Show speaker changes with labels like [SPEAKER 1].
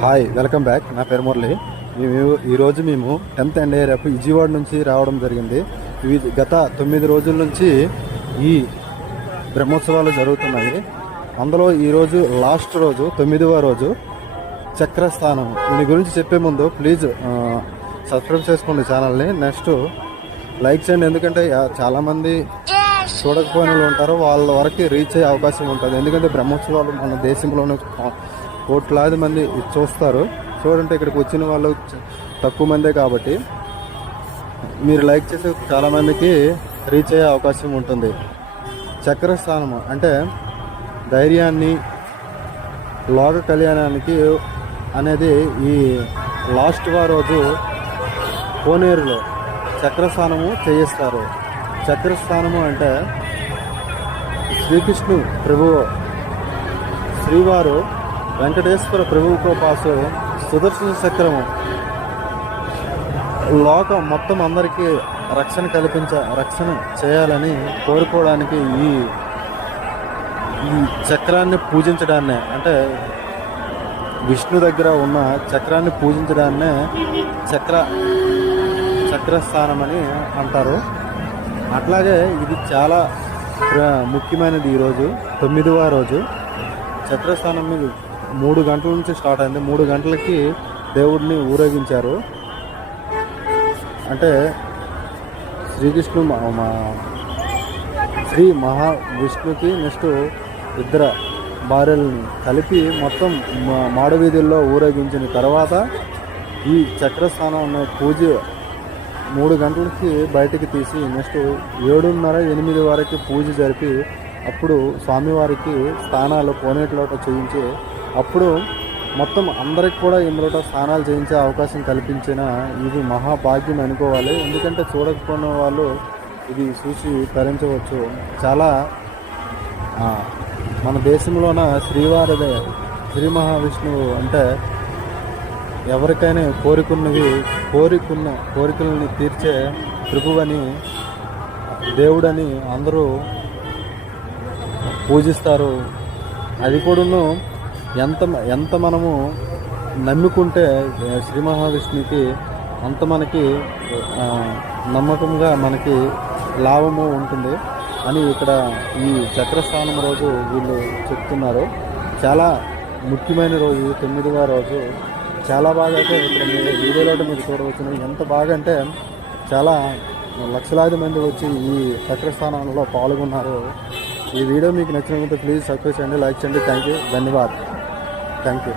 [SPEAKER 1] Hi welcome back. నా పేరు మురళి. మేము ఈరోజు మేము టెన్త్ అండ్ రేపు విజయవాడ నుంచి రావడం జరిగింది. ఇవి గత తొమ్మిది రోజుల నుంచి ఈ బ్రహ్మోత్సవాలు జరుగుతున్నాయి. అందులో ఈరోజు లాస్ట్ రోజు తొమ్మిదవ రోజు చక్రస్థానం. దీని గురించి చెప్పే ముందు ప్లీజ్ సబ్స్క్రైబ్ చేసుకోండి ఛానల్ని. నెక్స్ట్ లైక్ చేయండి. ఎందుకంటే చాలామంది చూడకపోయిన వాళ్ళు ఉంటారు. వాళ్ళ వరకు రీచ్ అయ్యే అవకాశం ఉంటుంది. ఎందుకంటే బ్రహ్మోత్సవాలు మన దేశంలోనే కోట్లాది మంది చూస్తారు. చూడంటే ఇక్కడికి వచ్చిన వాళ్ళు తక్కువ మందే కాబట్టి. మీరు లైక్ చేసే చాలామందికి రీచ్ అయ్యే అవకాశం ఉంటుంది. చక్రస్థానం అంటే ధైర్యాన్ని లోక కళ్యాణానికి అనేది ఈ లాస్ట్ వారు రోజు కోనేరులో చక్రస్థానము చేయిస్తారు. చక్రస్థానము అంటే శ్రీకృష్ణు ప్రభువు శ్రీవారు వెంకటేశ్వర ప్రభువుతో పాసు సుదర్శన చక్రము. లోకం మొత్తం అందరికీ రక్షణ కల్పించ రక్షణ చేయాలని కోరుకోవడానికి ఈ ఈ చక్రాన్ని పూజించడాన్నే అంటే విష్ణు దగ్గర ఉన్న చక్రాన్ని పూజించడాన్నే చక్ర చక్రస్థానం అని అంటారు. అట్లాగే ఇది చాలా ప్ర- ముఖ్యమైనది ఈరోజు తొమ్మిదవ రోజు చక్రస్థానం మీద మూడు గంటల నుంచి స్టార్ట్ అయింది. మూడు గంటలకి దేవుడిని ఊరేగించారు. అంటే శ్రీకృష్ణు మా శ్రీ శ్రీ మహావిష్ణుకి నెక్స్ట్ ఇద్దరు భార్యలను కలిపి మొత్తం మాడవీధుల్లో ఊరేగించిన తర్వాత ఈ చక్రస్థానం అనే పూజ మూడు గంటలకి బయటికి తీసి నెక్స్ట్ ఏడున్నర ఎనిమిది వరకు పూజ జరిపి అప్పుడు స్వామివారికి స్థానాలు కోనేటిలోట చేయించి అప్పుడు మొత్తం అందరికి కూడా ఇందులో స్నానాలు చేయించే అవకాశం కల్పించిన ఇది మహాభాగ్యం అనుకోవాలి. ఎందుకంటే చూడకపోయిన వాళ్ళు ఇది చూసి తరించవచ్చు. చాలా మన దేశంలోన శ్రీవారిదే శ్రీ మహావిష్ణువు అంటే ఎవరికైనా కోరికున్నవి కోరికున్న కోరికలని తీర్చే ప్రభువని దేవుడని అందరూ పూజిస్తారు. అది కూడాను ఎంత ఎంత మనము నమ్ముకుంటే శ్రీ మహావిష్ణుకి అంత మనకి నమ్మకంగా మనకి లాభము ఉంటుంది అని ఇక్కడ ఈ చక్రస్థానం రోజు వీళ్ళు చెప్తున్నారు. చాలా ముఖ్యమైన రోజు తొమ్మిదవ రోజు. చాలా బాగా అయితే ఇక్కడ మీరు వీడియోలో మీరు చూడవచ్చు ఎంత బాగా అంటే చాలా లక్షలాది మంది వచ్చి ఈ చక్రస్థానంలో పాల్గొన్నారు. ఈ వీడియో మీకు నచ్చినట్లయితే ప్లీజ్ సబ్స్క్రైబ్ చేయండి లైక్ చేయండి. Thank you. ధన్యవాదాలు. Thank you